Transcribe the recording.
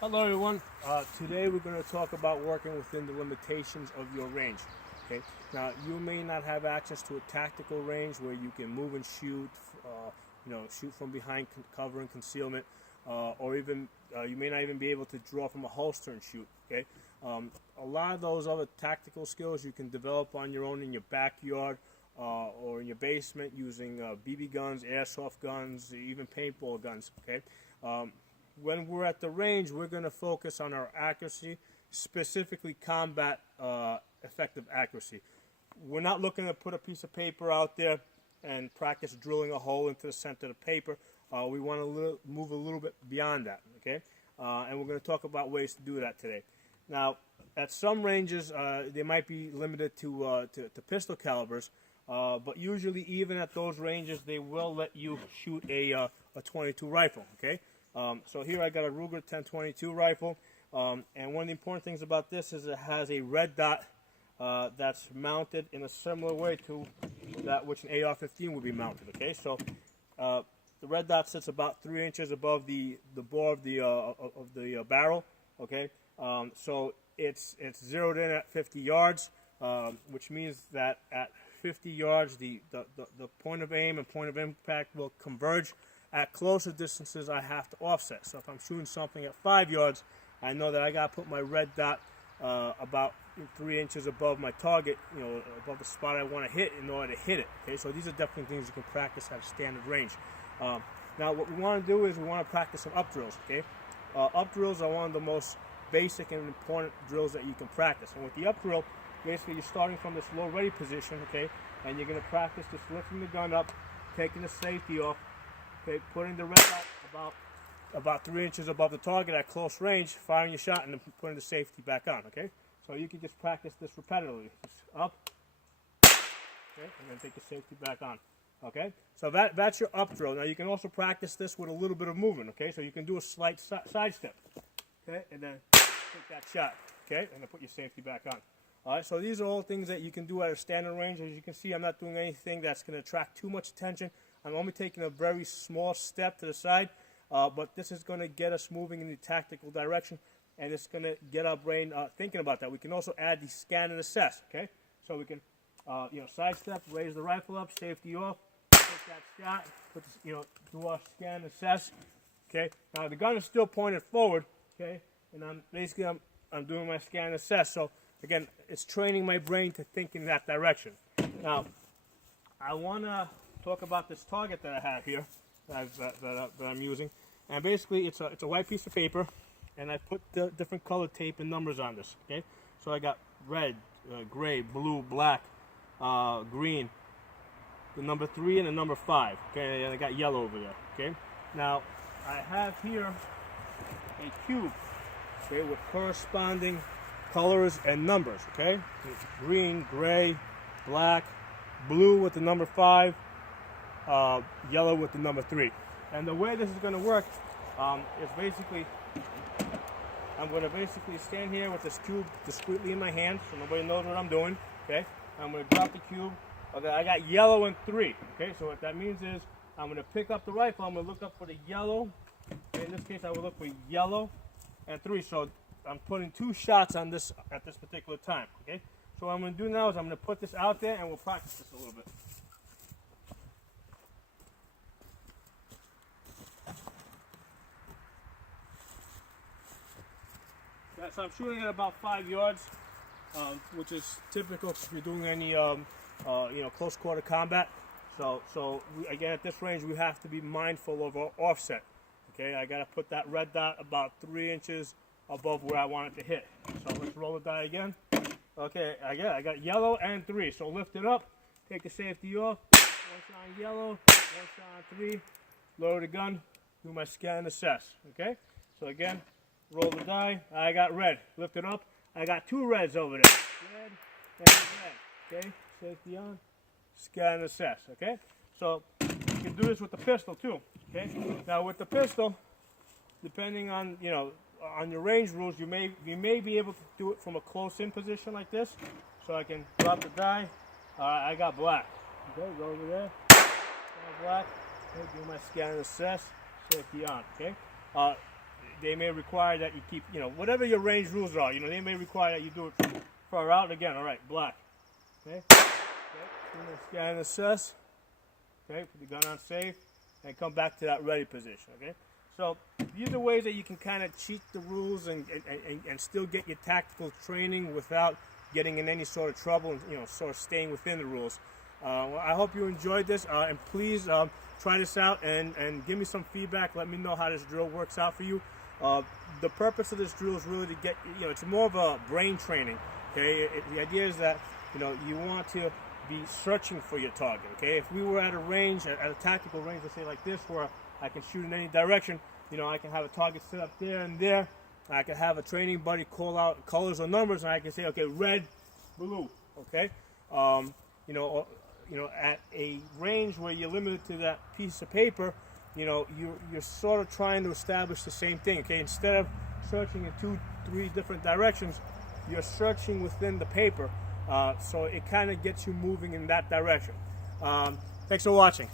Hello everyone. Today we're going to talk about working within the limitations of your range. Okay. Now you may not have access to a tactical range where you can move and shoot, shoot from behind cover and concealment, or even you may not even be able to draw from a holster and shoot. Okay. A lot of those other tactical skills you can develop on your own in your backyard or in your basement using BB guns, airsoft guns, even paintball guns. Okay. When we're at the range, we're going to focus on our accuracy, specifically combat effective accuracy. We're not looking to put a piece of paper out there and practice drilling a hole into the center of the paper. We want to move a little bit beyond that, okay? And we're going to talk about ways to do that today. Now, at some ranges, they might be limited to pistol calibers, but usually even at those ranges, they will let you shoot a .22 rifle, okay? So here I got a Ruger 1022 rifle, and one of the important things about this is it has a red dot that's mounted in a similar way to that which an AR-15 would be mounted. Okay, so the red dot sits about 3 inches above the bore of the barrel. Okay, so it's zeroed in at 50 yards, which means that at 50 yards the point of aim and point of impact will converge. At closer distances, I have to offset. So if I'm shooting something at 5 yards, I know that I got to put my red dot about 3 inches above my target, above the spot I want to hit in order to hit it. Okay, so these are definitely things you can practice at a standard range. Now, what we want to do is we want to practice some up drills. Okay, up drills are one of the most basic and important drills that you can practice. And with the up drill, basically you're starting from this low ready position, okay, and you're going to practice just lifting the gun up, taking the safety off. Okay, putting the red dot about 3 inches above the target at close range, firing your shot, and then putting the safety back on. Okay, so you can just practice this repetitively. Just up, okay, and then take the safety back on. Okay, so that's your up drill. Now you can also practice this with a little bit of movement. Okay, so you can do a slight side step. Okay, and then take that shot. Okay, and then put your safety back on. All right, so these are all things that you can do at a standard range. As you can see, I'm not doing anything that's going to attract too much attention. I'm only taking a very small step to the side, but this is going to get us moving in the tactical direction, and it's going to get our brain thinking about that. We can also add the scan and assess, okay? So we can, side step, raise the rifle up, safety off, take that shot, do our scan and assess, okay? Now the gun is still pointed forward, okay? And I'm doing my scan and assess. So again, it's training my brain to think in that direction. Now, I want to talk about this target that I have here that I'm using, and basically it's a white piece of paper, and I put the different color tape and numbers on this. Okay, so I got red, gray, blue, black, green, the number 3 and the number 5. Okay, and I got yellow over there. Okay, now I have here a cube, okay, with corresponding colors and numbers. Okay, green, gray, black, blue with the number 5, yellow with the number 3. And the way this is going to work is basically, I'm going to basically stand here with this cube discreetly in my hand so nobody knows what I'm doing. Okay, I'm going to drop the cube. Okay, I got yellow and 3. Okay, so what that means is I'm going to pick up the rifle. I'm going to look up for the yellow. Okay, in this case, I will look for yellow and 3. So I'm putting 2 shots on this at this particular time. Okay, so what I'm going to do now is I'm going to put this out there and we'll practice this a little bit. So I'm shooting at about 5 yards, which is typical if you're doing any, close quarter combat. So again, at this range, we have to be mindful of our offset. Okay, I got to put that red dot about 3 inches above where I want it to hit. So let's roll the die again. Okay, I got yellow and 3. So lift it up, take the safety off. 1 shot on yellow, 1 shot on 3. Lower the gun, do my scan and assess. Okay, so again. Roll the die. I got red. Lift it up. I got 2 reds over there. Red and red. Okay. Safety on. Scan and assess. Okay. So you can do this with the pistol too. Okay. Now with the pistol, depending on on your range rules, you may be able to do it from a close-in position like this. So I can drop the die. I got black. Okay. Go over there. Black. Okay, do my scan and assess. Safety on. Okay. they may require that you keep, whatever your range rules are, they may require that you do it far out. Again, all right, black. Okay. Scan and assess. Okay, put the gun on safe, and come back to that ready position. Okay. So these are ways that you can kind of cheat the rules and still get your tactical training without getting in any sort of trouble and sort of staying within the rules. Well, I hope you enjoyed this, and please try this out and give me some feedback. Let me know how this drill works out for you. The purpose of this drill is really to get, it's more of a brain training. Okay, the idea is that you want to be searching for your target. Okay, if we were at a range, at a tactical range, let's say like this, where I can shoot in any direction, I can have a target set up there and there. I can have a training buddy call out colors or numbers, and I can say, okay, red, blue. Okay, at a range where you're limited to that piece of paper, you're sort of trying to establish the same thing. Okay, instead of searching in 2-3 different directions, you're searching within the paper, so it kind of gets you moving in that direction. Thanks for watching.